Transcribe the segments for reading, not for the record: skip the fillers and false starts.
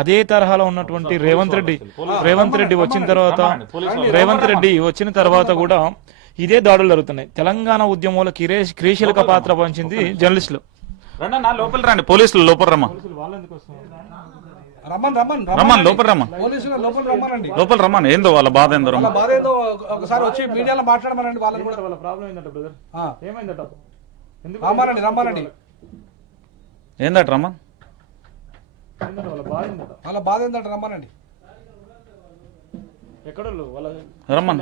అదే తరహాలో ఉన్నటువంటి రేవంత్ రెడ్డి వచ్చిన తర్వాత కూడా ఇదే దాడులు జరుగుతున్నాయి. తెలంగాణ ఉద్యమంలో క్రియాశీలక పాత్ర వహించింది జర్నలిస్టులు. లోపల రండి, పోలీసులు లోపల లోపల రమ్మని ఏందో వాళ్ళ బాధ ఏందో ఒకసారి వచ్చి మీడియాలో మాట్లాడమనండి. వాళ్ళని కూడా వాళ్ళ ప్రాబ్లం ఏంటంట బ్రదర్? ఏమైందట? రమ్మనండి ఏందట రమ్మన్ వాళ్ళ బాధ ఏంటంటే రమ్మనండి. ఎక్కడ రమ్మన్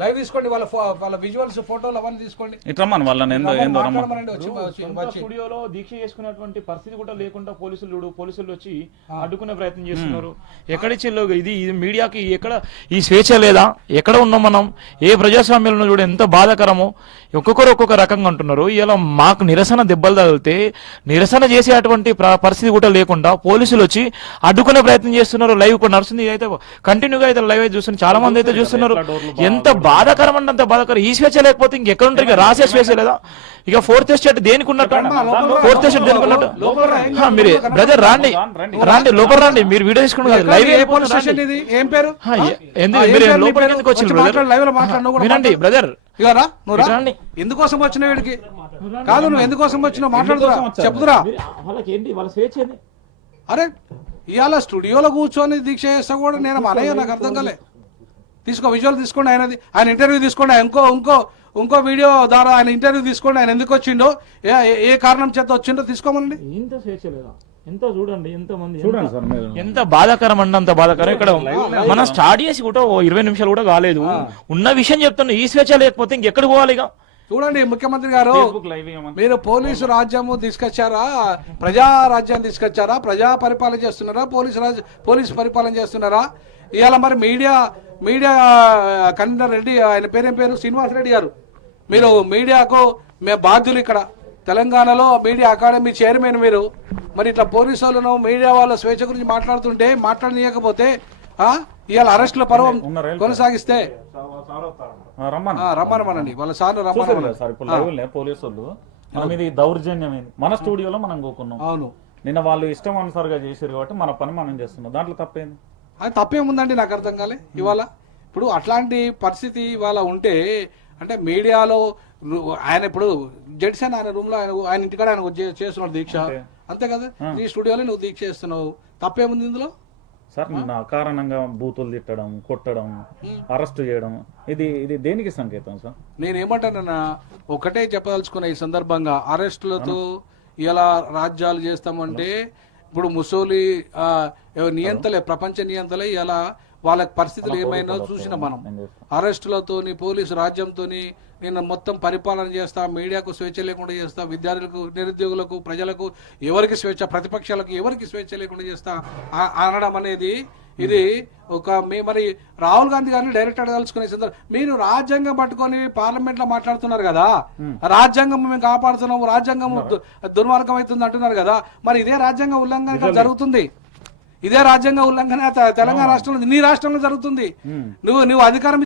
లైవ్ తీసుకోండి, వాళ్ళ విజువల్స్ ఫోటోలు అవన్నీ తీసుకోండి. ఇటు రమ్మని వాళ్ళని స్టూడియోలో దీక్ష చేసుకున్నటువంటి పరిస్థితి కూడా లేకుండా పోలీసులు వచ్చి అడ్డుకునే ప్రయత్నం చేస్తున్నారు. ఎక్కడిచ్చిల్లో ఇది మీడియాకి ఎక్కడ ఈ స్వేచ్ఛ లేదా? ఎక్కడ ఉన్నాం మనం? ఏ ప్రజాస్వామ్యంలో చూడ ఎంత బాధాకరమో. ఒక్కొక్కరు ఒక్కొక్క రకంగా అంటున్నారు. ఇలా మాకు నిరసన దెబ్బలు తగిలితే నిరసన చేసేటువంటి పరిస్థితి కూడా లేకుండా పోలీసులు వచ్చి అడ్డుకునే ప్రయత్నం చేస్తున్నారు. లైవ్ కూడా నడుస్తుంది. అయితే కంటిన్యూగా అయితే లైవ్ అయితే చూస్తున్నారు, చాలా మంది అయితే చూస్తున్నారు. ఎంత బాధాకరం అంటే అంత బాధాకరం. ఈ స్వేచ్ఛ లేకపోతే ఇంకెక్కడ ఉంటారు? ఇక రాసే స్వేచ్ఛ లేదా? ఇక ఫోర్త్ ఎస్టేట్ దేనికి ఉన్నట్టు? ఫోర్త్ ఎస్టేట్ దేనికి ఉన్నట్టు? మీరు బ్రదర్ రండి లోపల రండి. మీరు వీడియో తీసుకుని లైవ్ ఎందుకు వచ్చింది వినండి బ్రదర్. ఎందుకోసం వచ్చిన వీడికి కాదు, నువ్వు ఎందుకోసం వచ్చినావు మాట్లాడుతురా, చెప్తురా. వాళ్ళ స్వేచ్ఛ. అరే ఇవాళ స్టూడియోలో కూర్చొని దీక్ష చేస్తా కూడా నేను అనయ్య, నాకు అర్థం కాలే. తీసుకో విజువల్ తీసుకోండి, ఆయన ఇంటర్వ్యూ తీసుకోండి. ఇంకో వీడియో ద్వారా ఆయన ఇంటర్వ్యూ తీసుకోండి. ఆయన ఎందుకు వచ్చిండో, ఏ కారణం చేత వచ్చిండో తీసుకోమనండి. ఇంత స్వేచ్ఛ లేదా? ఎంత చూడండి, ఎంత బాధాకరం అండి, అంత బాధాకరం. ఇక్కడ మనం స్టార్ట్ చేసి కూడా 20 నిమిషాలు కూడా కాలేదు. ఉన్న విషయం చెప్తున్నా. ఈ స్వేచ్ఛ లేకపోతే ఇంకెక్కడికి పోవాలి? ఇక చూడండి ముఖ్యమంత్రి గారు, మీరు పోలీసు రాజ్యము తీసుకొచ్చారా, ప్రజా రాజ్యాన్ని తీసుకొచ్చారా, ప్రజా పరిపాలన చేస్తున్నారా, పోలీసు పరిపాలన చేస్తున్నారా? ఇవాళ మరి మీడియా కన్వీనర్ రెడ్డి, ఆయన పేరేం పేరు, శ్రీనివాస్ రెడ్డి గారు, మీరు మీడియాకు మేము బాధ్యులు. ఇక్కడ తెలంగాణలో మీడియా అకాడమీ చైర్మన్ మీరు. మరి ఇట్లా పోలీసు వాళ్ళను మీడియా వాళ్ళ స్వేచ్ఛ గురించి మాట్లాడుతుంటే మాట్లాడనీయకపోతే ఇవాళ అరెస్టుల పర్వం కొనసాగిస్తే రమ్మనమనండి. వాళ్ళ సార్ రమ్మనమనండి. పోలీసులు ఇది దౌర్జన్యమైంది. మన స్టూడియోలో మనం కూకున్నాం. అవును, నిన్న వాళ్ళు ఇష్టం అనుసారుగా చేశారు కాబట్టి మన పని మనం చేస్తున్నాం. దాంట్లో తప్పేంది? అది తప్పేముందండి, నాకు అర్థం కాలే. ఇవాళ ఇప్పుడు అట్లాంటి పరిస్థితి ఇవాళ ఉంటే అంటే మీడియాలో ఆయన ఇప్పుడు జడ్సన్ ఆయన రూమ్ లో ఆయన ఇంటికాడ ఆయన చేస్తున్నాడు దీక్ష, అంతే కదా. నీ స్టూడియోలో నువ్వు దీక్ష చేస్తున్నావు, తప్పేముంది ఇందులో? సార్ నా కారణంగా బూతులు తిట్టడం, కొట్టడం, అరెస్ట్ చేయడం, ఇది దేనికి సంకేతం సార్? నేనేమంటానన్నా, ఒకటే చెప్పదలుచుకున్నా ఈ సందర్భంగా, అరెస్టులతో ఇలా రాజ్యాలు చేస్తామంటే ఇప్పుడు ముసోలి నియంతలే, ప్రపంచ నియంతలే ఇలా వాళ్ళ పరిస్థితులు ఏమైనా చూసినా మనం. అరెస్టులతోని, పోలీసు రాజ్యంతోని నేను మొత్తం పరిపాలన చేస్తా, మీడియాకు స్వేచ్ఛ లేకుండా చేస్తా, విద్యార్థులకు, నిరుద్యోగులకు, ప్రజలకు ఎవరికి స్వేచ్ఛ, ప్రతిపక్షాలకు ఎవరికి స్వేచ్ఛ లేకుండా చేస్తా అనడం అనేది ఇది మరి రాహుల్ గాంధీ గారిని డైరెక్ట్ అడగలుచుకునే సందర్భం. మీరు రాజ్యాంగం పట్టుకొని పార్లమెంట్ లో మాట్లాడుతున్నారు కదా, రాజ్యాంగం మేము కాపాడుతున్నాం, రాజ్యాంగం దుర్మార్గం అవుతుంది అంటున్నారు కదా. మరి ఇదే రాజ్యాంగ ఉల్లంఘన జరుగుతుంది, ఇదే రాజ్యాంగ ఉల్లంఘన తెలంగాణ రాష్ట్రంలో, నీ రాష్ట్రంలో జరుగుతుంది. నువ్వు అధికారం